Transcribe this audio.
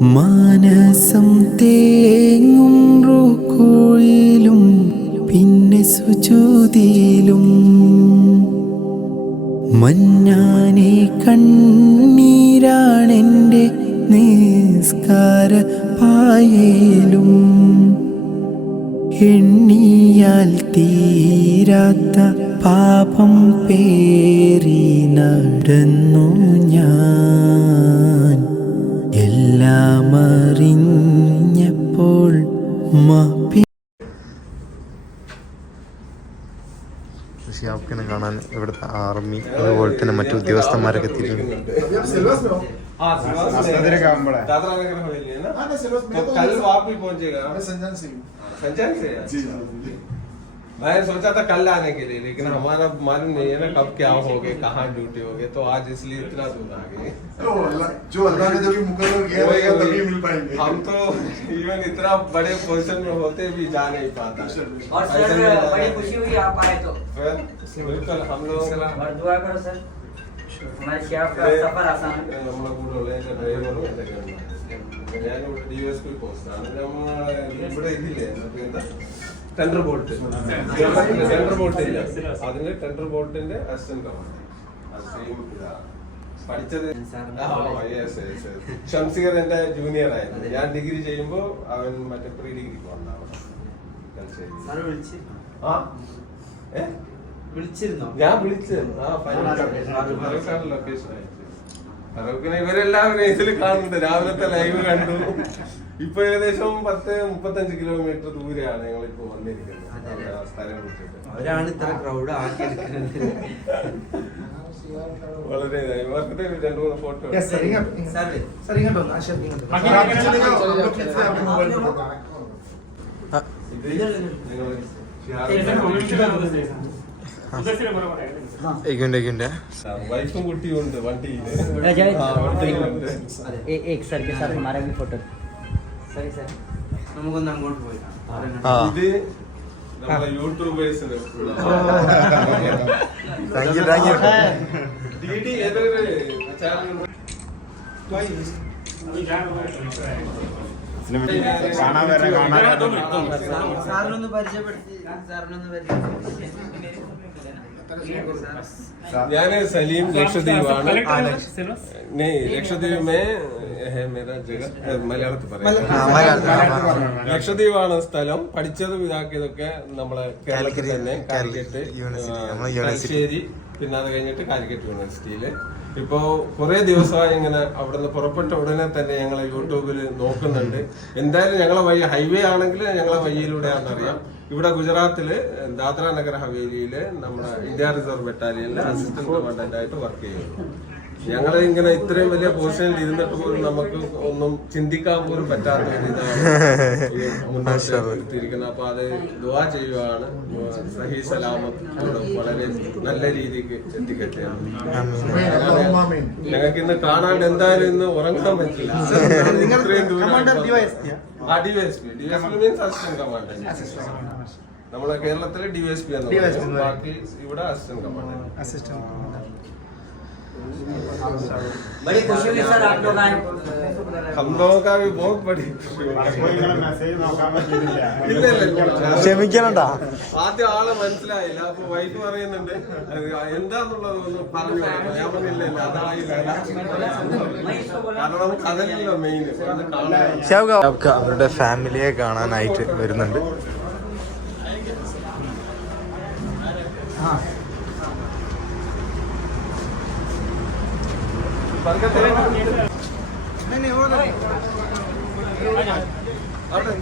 മാനസം തേങ്ങും റുക്കുയിലും പിന്നെ സുചോതിയിലും മഞ്ഞാനെ കണ്ണീരാണെന്റെ നിസ്കാര പായേലും എണ്ണിയാൽ തീരാത്ത പാപം പേറി നടന്നു ഞാൻ. എല്ലാം അറിഞ്ഞപ്പോൾ കാണാൻ ഇവിടുത്തെ ആർമി അതുപോലെ തന്നെ മറ്റു ഉദ്യോഗസ്ഥന്മാരൊക്കെ എത്തിയിട്ടുണ്ട്. हाँ सिलवास में दादरा का बड़ा है। दादरा नगर हवेली है ना हाँ, नहीं, सिलवास में तो तो- कल आप भी पहुंचेगा मैं संजन सिंह संजय से है? जी जी मैं सोचा था कल आने के लिए लेकिन हमारा मालूम नहीं है ना कब क्या हो गए कहाँ ड्यूटी हो गए तो आज इसलिए इतना दूर आ गए तो अल्लाह जो अल्लाह ने जब मुकर्रर किया वही- रहेगा तभी वही। मिल पाएंगे हम तो इवन इतना बड़े पोजीशन में होते भी जा नहीं पाता अच्छा, और ऐसे सर में- बड़ी खुशी हुई आप आए तो फिर बिल्कुल हम लोग और दुआ करो सर हमारे शेफ का सफर आसान है നമ്മളെ കൂടെയുള്ള എൻ്റെ ഡ്രൈവറും എൻ്റെ ഞാനിവിടെ ഡി എസ് പി പോസ്റ്റാണ് നമ്മൾ ഇവിടെ ഇതില്ലേ നമുക്ക് എന്താ ടെൻഡർ ബോട്ട് ടെൻഡർ ബോട്ട് ഇല്ല. അതിന് ടെൻഡർ ബോട്ടിന്റെ അസിസ്റ്റന്റ് പഠിച്ചത് ഷംസീർ എന്റെ ജൂനിയർ ആയിരുന്നു. ഞാൻ ഡിഗ്രി ചെയ്യുമ്പോ അവൻ മറ്റേ പ്രീ ഡിഗ്രി വിളിച്ചിരുന്നോ? ഞാൻ വിളിച്ചു. ആ ഫൈനൽ ലൊക്കേഷൻ ഫറൂഖിനെ ഇവരെല്ലാവരും ഇതിൽ കാണുന്നുണ്ട്. രാവിലത്തെ ലൈവ് കണ്ടു. ഇപ്പൊ ഏകദേശം പത്ത് മുപ്പത്തഞ്ച് കിലോമീറ്റർ ദൂരെയാണ് ഞങ്ങൾ ഇപ്പൊ വന്നിരിക്കുന്നത് അവിടെ ആ സ്ഥലം വിട്ടിട്ട്. അവരാണ് ഇത്ര ക്രൗഡ് ആക്കി വളരെ. ഇവർക്ക് രണ്ടു മൂന്ന് ഫോട്ടോ सर एक सर के साथ हमारा भी फोटो സരി സർ നമുക്കൊന്ന് അങ്ങോട്ട് പോയി ആ ഇത് നമ്മളെ യൂട്യൂബേഴ്സിന് thank you thank you D D ഏതൊരു ചാനൽ കാണാൻ വരാം കാണാൻ സാറിനൊന്ന് പരിചയപ്പെടുത്തി സാറിനൊന്ന് പരിചയപ്പെടുത്തി ഞാന് സലീം ലക്ഷദ്വീപാണ് नहीं ലക്ഷദ്വീപ് में है मेरा जगह ഏ, മലയാളത്തിൽ പറയാം ലക്ഷദ്വീപാണ് സ്ഥലം പഠിച്ചതും ഇതാക്കിയതൊക്കെ നമ്മളെ കേരളത്തിൽ കാലിക്കറ്റ് തന്നെ കാലിക്കറ്റ് യൂണിവേഴ്സിറ്റി, ആ, നമ്മളെ യൂണിവേഴ്സിറ്റി. തലശ്ശേരി പിന്നെ അത് കഴിഞ്ഞിട്ട് കാലിക്കറ്റ് യൂണിവേഴ്സിറ്റിയില് ഇപ്പോ കുറെ ദിവസമായി ഇങ്ങനെ അവിടുന്ന് പുറപ്പെട്ട ഉടനെ തന്നെ ഞങ്ങളെ യൂട്യൂബിൽ നോക്കുന്നുണ്ട് എന്തായാലും ഞങ്ങളെ വഴി ഹൈവേ ആണെങ്കിൽ ഞങ്ങളെ വഴിയിലൂടെയാണെന്നറിയാം ഇവിടെ ഗുജറാത്തിൽ ദാദ്ര നഗർ ഹവേലിയിലെ നമ്മുടെ ഇന്ത്യ റിസർവ് ബറ്റാലിയനിലെ അസിസ്റ്റന്റ് കമാൻഡന്റ് ആയിട്ട് വർക്ക് ചെയ്യുന്നു. ഞങ്ങൾ ഇങ്ങനെ ഇത്രയും വലിയ പൊസിഷനിൽ ഇരുന്നിട്ട് പോലും നമുക്ക് ഒന്നും ചിന്തിക്കാൻ പോലും പറ്റാത്ത ഒരു ഇതാണ് അപ്പൊ അത് ദുവാ ചെയ്യുവാണ്. സഹി സലാമത്തോട് വളരെ നല്ല രീതിക്ക് എത്തിക്കട്ടെ ഞങ്ങൾക്ക് ഇന്ന് കാണാണ്ട് എന്തായാലും ഇന്ന് ഉറങ്ങാൻ പറ്റില്ല. ഇത്രയും ദൂരം ആ മീൻസ് അസിസ്റ്റന്റ് കമാൻഡന്റ് നമ്മളെ കേരളത്തിലെ ഡിവൈഎസ്പി എന്ന് ബാക്കി ഇവിടെ അസിസ്റ്റന്റ് കമാൻഡന്റ് बड़ी खुशी हुई सर आप लोग आए हम लोगों का भी बहुत बड़ी ഇല്ല ഇല്ല ഇല്ല. ക്ഷമിക്കണട്ടാ ആദ്യം ആളെ മനസ്സിലായില്ല അപ്പൊ വൈഫ് പറയുന്നുണ്ട് അത് എന്താന്നുള്ളത് ഒന്ന് പറഞ്ഞു കൊടുക്കണം. ഞാൻ പറഞ്ഞില്ല ഇല്ല അതായില്ല കാരണം നമുക്ക് അതല്ലല്ലോ മെയിൻ കാണാൻ ഷിയാബ്ക്ക് അവരുടെ ഫാമിലിയെ കാണാനായിട്ട് വരുന്നുണ്ട് അവിടെ